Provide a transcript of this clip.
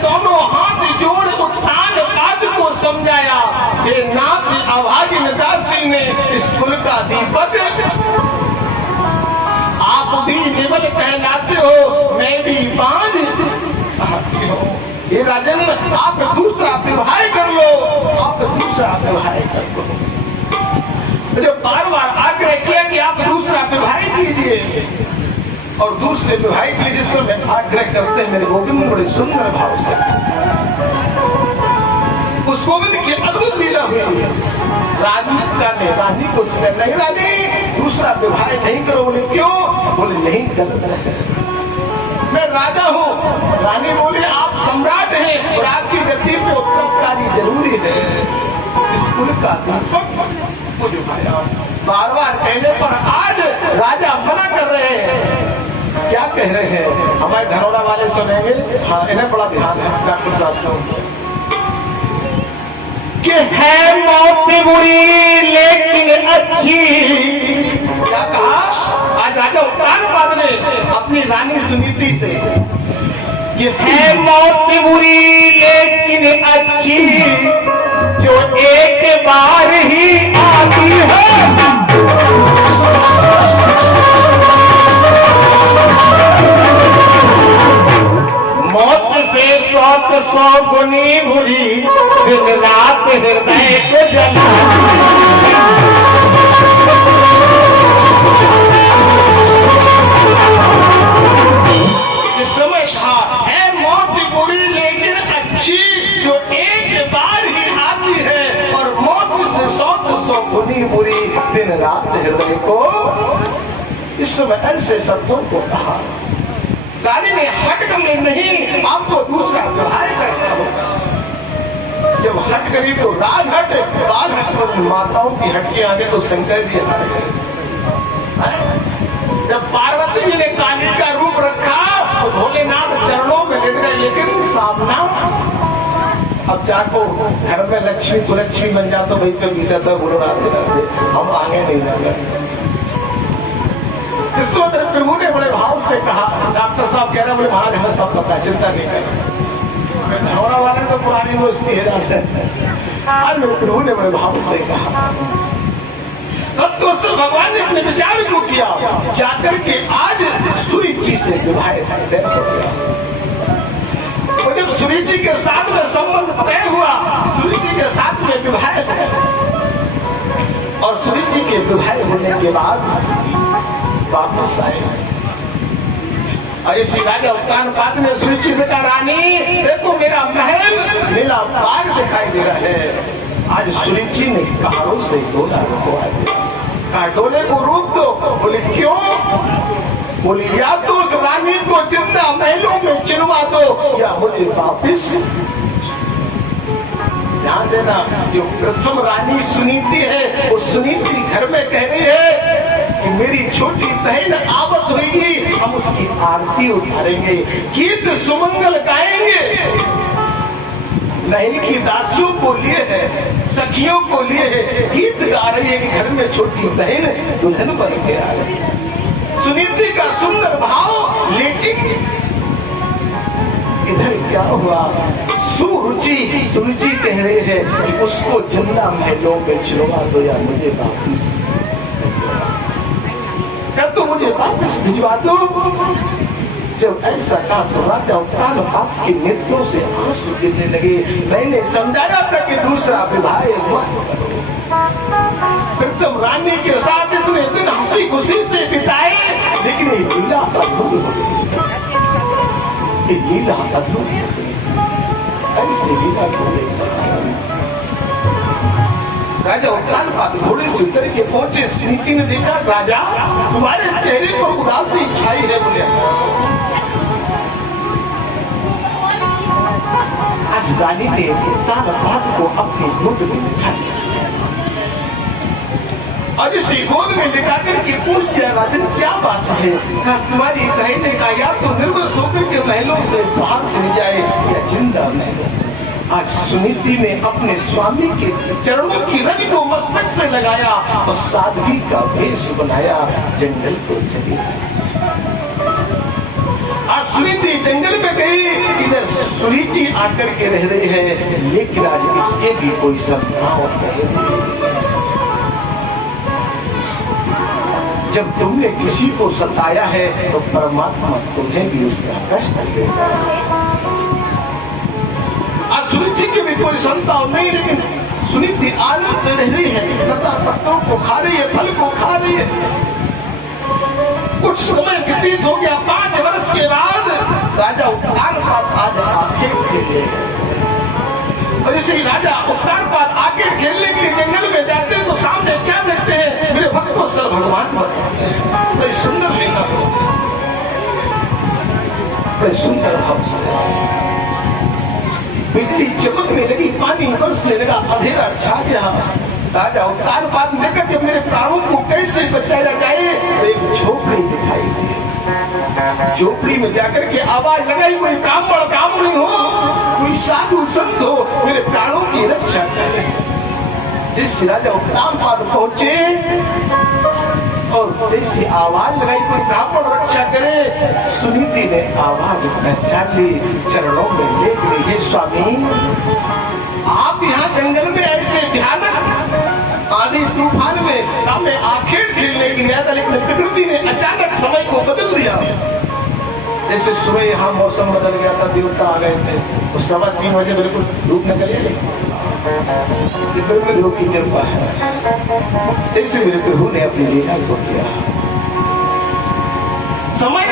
दोनों हाथ जोड़ उत्तान पाद को समझाया कि नाथ अभागिन दासी ने इस कुल का दीपक, आप भी निवल कहलाते हो, मैं भी बांझ कहती हूँ। ये राजन, आप दूसरा विवाह कर लो, आप दूसरा विवाह कर लो। जो बार बार आग्रह किया कि आप दूसरा विवाह कीजिए, और दूसरे विवाह के लिए जिस समय आग्रह करते हैं मेरे गोविंद बड़े सुंदर भाव से, उस गोविंद की अद्भुत लीला हुई है। रानी रानी को सुने, नहीं रानी दूसरा विवाह नहीं करो। बोले क्यों? बोले नहीं कर, मैं राजा हूँ। रानी बोली आप सम्राट हैं और आपकी गति पे उत्तराधिकारी जरूरी है। इस कुल का दीपक मुझे बार बार कहने पर आज राजा मना कर रहे हैं। क्या कह रहे हैं? हमारे धनौरा वाले सुनेंगे। हाँ, इन्हें बड़ा ध्यान है डॉक्टर साहब को कि है मौत बुरी लेकिन अच्छी। क्या कहा आज राजा उत्तानपाद ने अपनी रानी सुनीति से कि है मौत बुरी लेकिन अच्छी, जो एक बार ही आती है। मौत से 100 गुनी बुरी, दिन रात हृदय को जला। इस समय था है मौत बुरी लेकिन अच्छी, जो एक बार ही आती है, और मौत से 100 गुनी बुरी, दिन रात हृदय को। इस समय ऐसे शब्दों को कहा। रानी ने हट कर नहीं, आपको दूसरा विवाह करना होगा। जब हट करी तो राज हट, बाल हट पर माताओं की हटके आगे तो शंकर जी हार गए। जब पार्वती जी ने काली का रूप रखा तो भोलेनाथ चरणों में गिर गए, लेकिन सामना अब जाको घर में लक्ष्मी तो लक्ष्मी बन जाता, भाई तो मीठा था बोलो रहते हम आगे नहीं लगे। इस वक्त प्रभु ने बड़े भाव से कहा, डॉक्टर साहब कह रहे बोले महाराज हमें सब पता है, चिंता नहीं कर। धनौरा वाले तो पुरानी दोस्ती है आज मेरे प्रभु ने बड़े भाव से कहा। तब तो सब भगवान ने अपने विचार को किया, जाकर के आज सूर्य जी से विवाह तय हो गया। और जब सूर्य जी के साथ में संबंध तय हुआ, सूर्य जी के साथ में विवाह, और सूर्य जी के विवाह होने के बाद वापस आए। और इसी राजा उत्तानपाद ने सूर्य जी से कहा, रानी देखो मेरा महल नीला बाग दिखाई दे रहा है। आज सूर्य जी ने कहारों से डोला रुकवा दिया। कहा डोले को रोक दो। बोले क्यों? बोले या तो उस रानी को जिंदा महलों में चिनवा दो, या मुझे वापिस। ध्यान देना, जो प्रथम रानी सुनीति है, वो सुनीति घर में कह रही है कि मेरी छोटी बहन आवत होगी, हम उसकी आरती उतारेंगे, गीत सुमंगल गाएंगे। नहर की दासियों को लिए है, सखियों को लिए है, गीत गा रही है कि घर में छोटी बहन दुल्हन बन के आ रही है। सुनीति का सुंदर भाव। लेकिन इधर क्या हुआ? सुरुचि कह रहे हैं कि उसको जिंदा महलों में छिड़वा दो, या मुझे वापिस कर दो, मुझे वापिस भिजवा दो। जब ऐसा कहा तो राजा उत्तानपाद के नेत्रों से आंसू गिरने लगे। मैंने समझाया था कि दूसरा विवाह मत करो। प्रथम रानी के साथ इतने दिन हंसी खुशी से बिताए, लेकिन ये लीला अद्भुत हो गई। ये लीला अद्भुत हो गई। ऐसी लीला हो गई। राजा उत्तानपाद घोड़े से उतर के पहुंचे। सुनीति ने देखा, राजा तुम्हारे चेहरे पर उदासी छाई है। बोले आज रानी ने उत्तानपाद को अपनी गोद में बिठा दिया और इसी गोद में बिठाकर के पूछ दिया, राजन क्या बात है? तुम्हारी बहन ने कहा, या तो निर्वस होकर के महलों से बाहर चली जाए, या जिंदा महलों। आज सुनीति ने अपने स्वामी के चरणों की रवि को मस्तक से लगाया और साध्वी का वेश बनाया, जंगल को चली। आज सुनीति जंगल में गई, इधर सुनीति आकर के रह रही है, लेकिन आज इसके भी कोई संभाव नहीं। जब तुमने किसी को सताया है तो परमात्मा तुम्हें भी उसका कष्ट देगा। आज सुनीति की भी कोई संतान नहीं, लेकिन सुनीति आनंद से रह रही है, लता पत्तों को खा रही है, फल को खा रही है। कुछ समय व्यतीत हो गया, 5 वर्ष के बाद राजा उत्तानपाद आज आके खेले, और इसे राजा उत्तानपाद आके खेलने के लिए जंगल में जाते हैं तो सामने क्या देखते हैं, मेरे भक्तवत्सल भगवान पर बड़े सुंदर लिंगा, बड़े सुंदर भाव से बिजली चमकने लगी, पानी बरसने लगा, अंधेरा छा गया। राजा उत्तानपाद ने देखा कि मेरे प्राणों को कैसे बचाया जाए, तो एक झोपड़ी दिखाई दी। झोपड़ी में जाकर के आवाज लगाई, कोई ब्राह्मण ब्राह्मणी हो, कोई साधु संत हो, मेरे प्राणों की रक्षा करे। जिस राजा उत्तानपाद पहुंचे और जैसी आवाज लगाई, कोई ब्राह्मण रक्षा करे, सुनीति ने आवाज पहचान ली, चरणों में लेट ली, हे स्वामी आप यहाँ जंगल में ऐसे ध्यान आदि तूफान में हमें आखिर खेलने के लिए आया था, लेकिन प्रकृति ने अचानक समय को बदल दिया। जैसे सुबह यहाँ मौसम बदल गया था, देवता आ गए थे, तो 3:15 बजे बिल्कुल धूप निकल गई, बिल्कुल धूप की कृपा है। जैसे मेरे प्रभु ने अपनी लीला को किया, समय